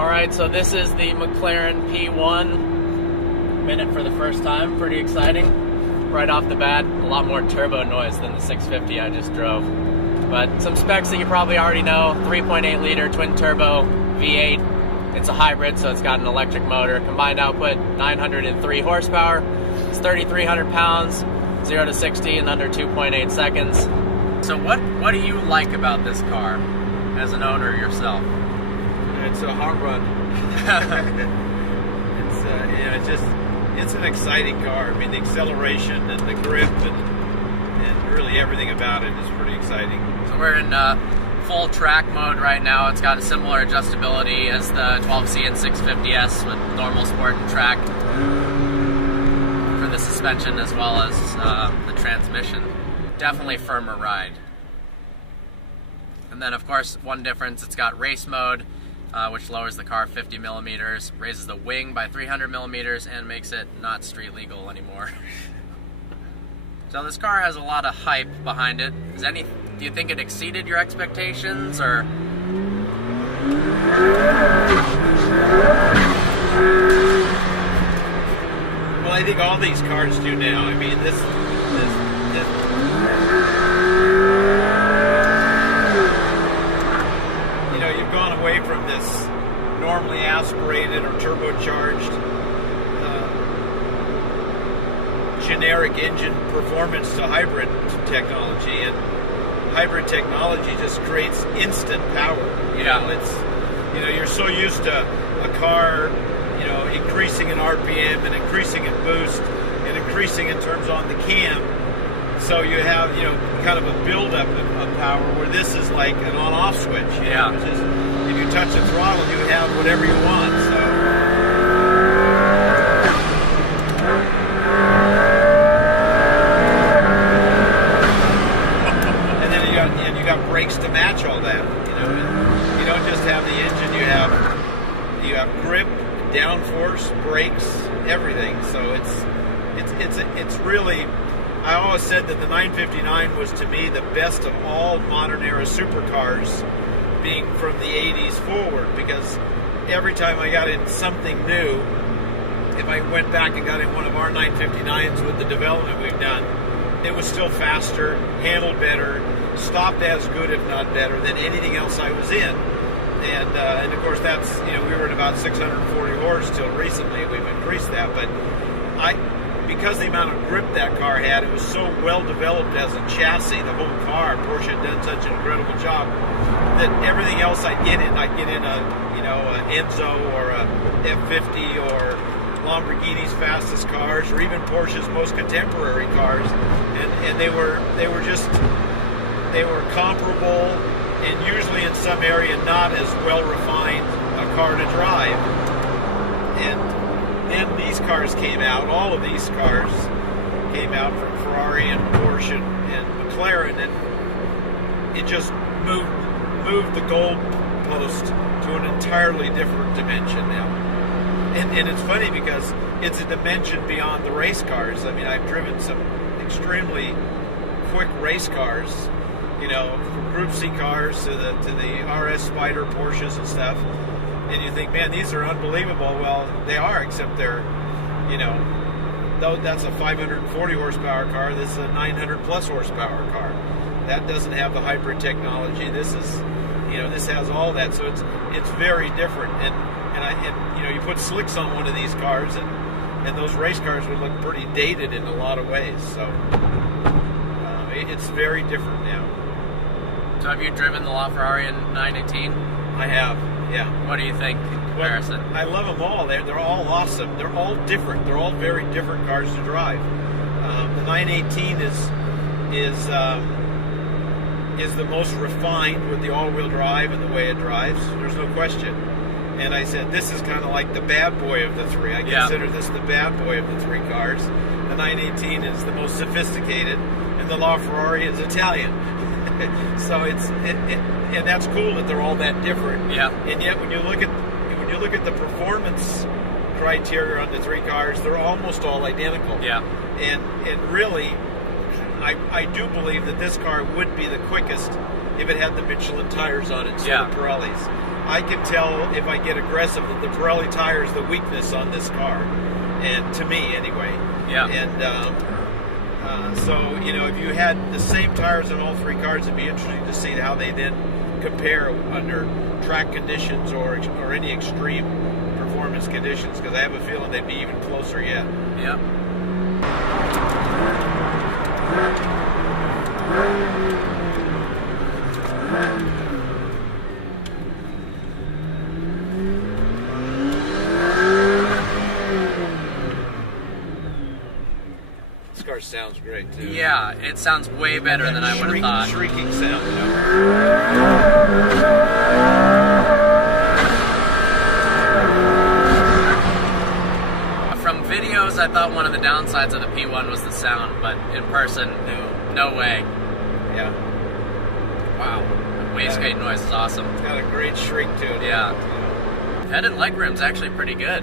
Alright, so this is the Mclaren P1. Minute for the first time, pretty exciting. Right off the bat, a lot more turbo noise than the 650 I just drove. But some specs that you probably already know, 3.8 liter twin turbo V8. It's a hybrid, so it's got an electric motor. Combined output, 903 horsepower. It's 3,300 pounds, 0 to 60 in under 2.8 seconds. So what do you like about this car as an owner yourself? It's a hot run. It's an exciting car. I mean, the acceleration and the grip and really everything about it is pretty exciting. So we're in full track mode right now. It's got a similar adjustability as the 12C and 650S with normal sport and track for the suspension as well as the transmission. Definitely firmer ride. And then of course one difference, it's got race mode, which lowers the car 50 millimeters, raises the wing by 300 millimeters, and makes it not street legal anymore. So this car has a lot of hype behind it. Do you think it exceeded your expectations, or? Well, I think all these cars do now. I mean, this you know, you've gone away from this normally aspirated or turbocharged generic engine performance to hybrid technology, and hybrid technology just creates instant power. You know, you're so used to a car, you know, increasing in RPM and increasing in boost and increasing in terms on the cam. So you have, you know, kind of a buildup of power where this is like an on-off switch. You know, which is, if you touch the throttle, you have whatever you want. So. Brakes to match all that, you know. And you don't just have the engine; you have grip, downforce, brakes, everything. So it's really. I always said that the 959 was to me the best of all modern era supercars, being from the 80s forward, because every time I got in something new, if I went back and got in one of our 959s with the development we've done, it was still faster, handled better, stopped as good, if not better, than anything else I was in. And of course, that's, you know, we were at about 640 horse till recently. We've increased that, but because the amount of grip that car had, it was so well developed as a chassis, the whole car. Porsche had done such an incredible job that everything else I'd get in a, you know, an Enzo or a F50 or Lamborghini's fastest cars, or even Porsche's most contemporary cars, and they were comparable, and usually in some area not as well refined a car to drive. And then these cars came out. All of these cars came out from Ferrari and Porsche and McLaren, and it just moved the goalpost to an entirely different dimension now. And it's funny because it's a dimension beyond the race cars. I mean, I've driven some extremely quick race cars, you know, from Group C cars to the RS Spider Porsches and stuff. And you think, man, these are unbelievable. Well, they are, except they're, you know, though that's a 540 horsepower car, this is a 900 plus horsepower car. That doesn't have the hybrid technology. This is, you know, this has all that. So it's very different. And you know, you put slicks on one of these cars, and those race cars would look pretty dated in a lot of ways. So it's very different now. So have you driven the LaFerrari in 918? I have, yeah. What do you think in comparison? Well, I love them all. They're all awesome. They're all different. They're all very different cars to drive. The 918 is the most refined with the all-wheel drive and the way it drives. There's no question. And I said, this is kind of like the bad boy of the three. I consider this the bad boy of the three cars. The 918 is the most sophisticated, and the LaFerrari is Italian. So and that's cool that they're all that different. Yeah. And yet when you look at the performance criteria on the three cars, they're almost all identical. Yeah. And really, I do believe that this car would be the quickest if it had the Michelin tires on it instead of Pirellis. I can tell if I get aggressive that the Pirelli tire is the weakness on this car, and to me anyway. Yeah. And so, you know, if you had the same tires on all three cars, it'd be interesting to see how they then compare under track conditions or any extreme performance conditions, because I have a feeling they'd be even closer yet. Yeah. This car sounds great too. Yeah, it sounds way better than I would have thought. Shrieking sound, you know? From videos, I thought one of the downsides of the P1 was the sound, but in person, no way. Yeah. Wow. The wastegate noise is awesome. It's got a great shriek to it. Yeah. Head and legroom's actually pretty good.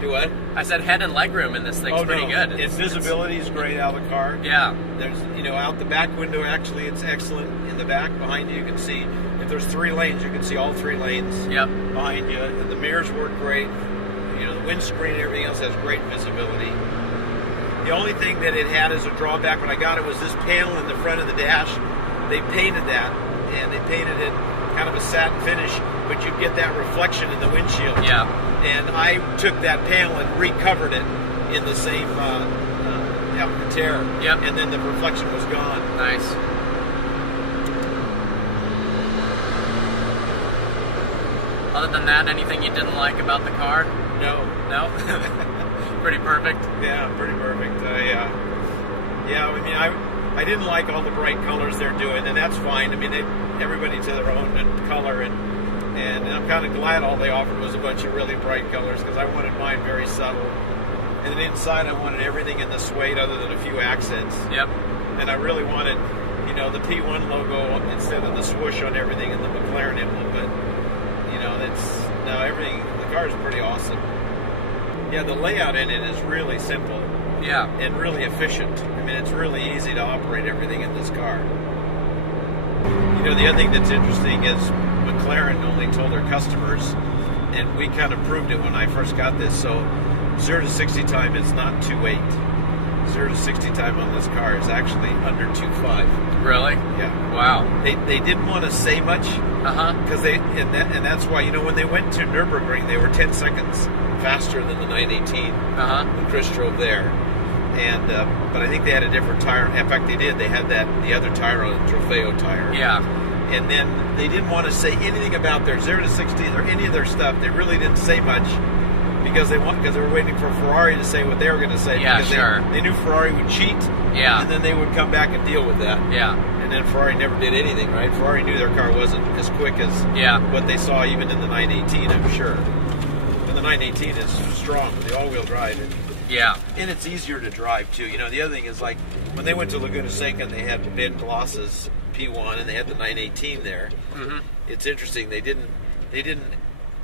Do what? I said head and legroom in this thing's pretty good. Its visibility is great out of the car. Yeah. There's, you know, out the back window, actually, it's excellent. In the back, behind you can see, if there's 3 lanes, you can see all 3 lanes. Yep. Behind you. And the mirrors work great. You know, the windscreen and everything else has great visibility. The only thing that it had as a drawback when I got it was this panel in the front of the dash. They painted that, and they painted it kind of a satin finish, but you get that reflection in the windshield. Yeah. And I took that panel and recovered it in the same applicator. Yep. And then the reflection was gone. Nice. Other than that, anything you didn't like about the car? No. No? Pretty perfect? Yeah, pretty perfect. Yeah, I mean, I didn't like all the bright colors they're doing, and that's fine. I mean, everybody to their own color, and I'm kind of glad all they offered was a bunch of really bright colors, because I wanted mine very subtle. And then inside, I wanted everything in the suede other than a few accents. Yep. And I really wanted, you know, the P1 logo instead of the swoosh on everything and the Mclaren emblem. But, you know, everything. The car is pretty awesome. Yeah, the layout in it is really simple. Yeah. And really efficient. I mean, it's really easy to operate everything in this car. You know, the other thing that's interesting is McLaren only told their customers, and we kind of proved it when I first got this, so 0 to 60 time is not 2.8. 0 to 60 time on this car is actually under 2.5. Really? Yeah. Wow. They didn't want to say much, because and that's why, you know, when they went to Nürburgring, they were 10 seconds faster than the 918 when Chris drove there. And but I think they had a different tire. In fact, they did. They had the other tire on the Trofeo tire. Yeah. And then they didn't want to say anything about their 0 to 60 or any of their stuff. They really didn't say much because they were waiting for Ferrari to say what they were going to say. Yeah, because sure. They knew Ferrari would cheat. Yeah. And then they would come back and deal with that. Yeah. And then Ferrari never did anything, right? Ferrari knew their car wasn't as quick as what they saw even in the 918, I'm sure. And the 918 is strong with the all-wheel drive. Yeah. And it's easier to drive, too. You know, the other thing is, like, when they went to Laguna Seca and they had Ben Gloss's P1 and they had the 918 there, it's interesting. They didn't,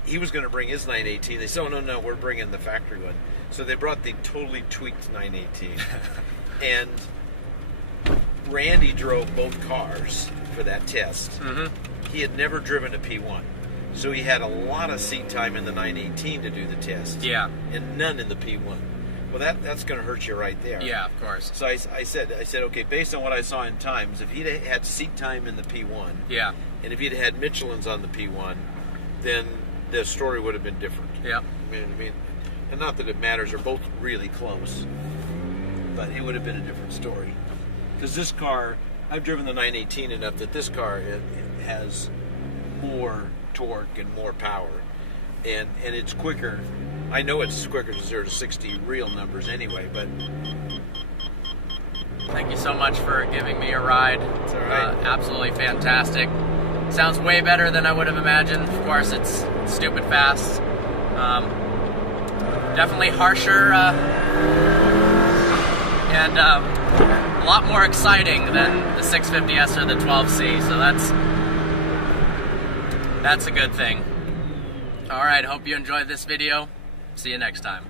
he was going to bring his 918. They said, oh, no, we're bringing the factory one. So they brought the totally tweaked 918. And Randy drove both cars for that test. He had never driven a P1. So he had a lot of seat time in the 918 to do the test. Yeah. And none in the P1. Well, that's going to hurt you right there. Yeah, of course. So I said, okay, based on what I saw in times, if he'd had seat time in the P1, and if he'd had Michelin's on the P1, then the story would have been different. Yeah. I mean, and not that it matters, they're both really close, but it would have been a different story. Because this car, I've driven the 918 enough that this car it has more torque and more power, and it's quicker. I know it's quicker to 0 to 60 real numbers anyway, but thank you so much for giving me a ride. It's all right. Absolutely fantastic. Sounds way better than I would have imagined. Of course, it's stupid fast. Definitely harsher and a lot more exciting than the 650S or the 12C. So that's a good thing. All right, hope you enjoyed this video. See you next time.